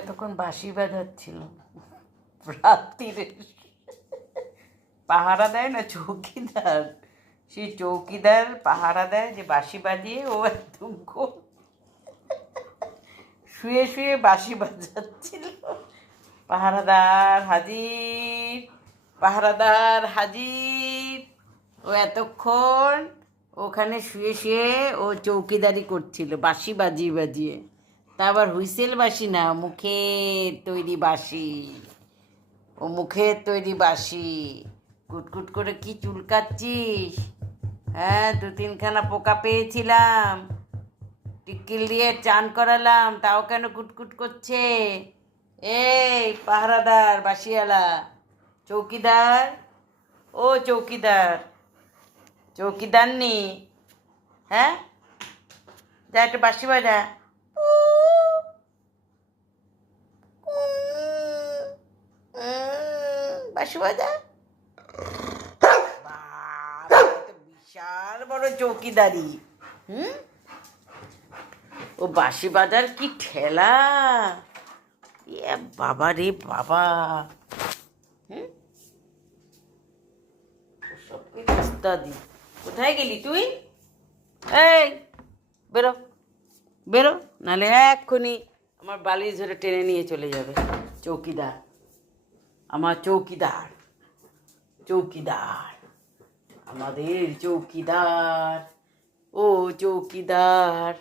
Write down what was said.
এতক্ষণ বাঁশি বাজাচ্ছিল রাত্রিরে। পাহারা দেয় না চৌকিদার, সেই চৌকিদার পাহারা দেয় যে বাঁশি বাজিয়ে ও এতক্ষণ শুয়ে শুয়ে বাঁশি বাজাচ্ছিল। পাহারাদার হাজির, পাহারাদার হাজির। ও এতক্ষণ ওখানে শুয়ে শুয়ে ও চৌকিদারি করছিল বাঁশি বাজিয়ে বাজিয়ে। তা আবার হুইসেল বাঁশি না, মুখের তৈরি বাঁশি। ও মুখের তৈরি বাঁশি। কুটকুট করে কি চুলকাচ্ছিস? হ্যাঁ, 2-3খানা পোকা পেয়েছিলাম, টিক্কিল দিয়ে চান করালাম, তাও কেন কুটকুট করছে? এই পাহারাদার বাঁশিওয়ালা, চৌকিদার, ও চৌকিদার, চৌকিদারনি, হ্যাঁ, যা একটু বাঁশি বাজা। বাঁশি বাজা। বিশাল বড় চৌকিদারি। ও বাঁশি বাজার কি ঠেলা! এ বাবা রে বাবা! সবকে রাস্তা দি। কোথায় গেলি তুই? এই বেরো, বেরো, নাহলে এক্ষুনি আমার বালিশ ধরে টেনে নিয়ে চলে যাবে। চৌকিদার, আমার চৌকিদার, চৌকিদার, আমাদের চৌকিদার, ও চৌকিদার।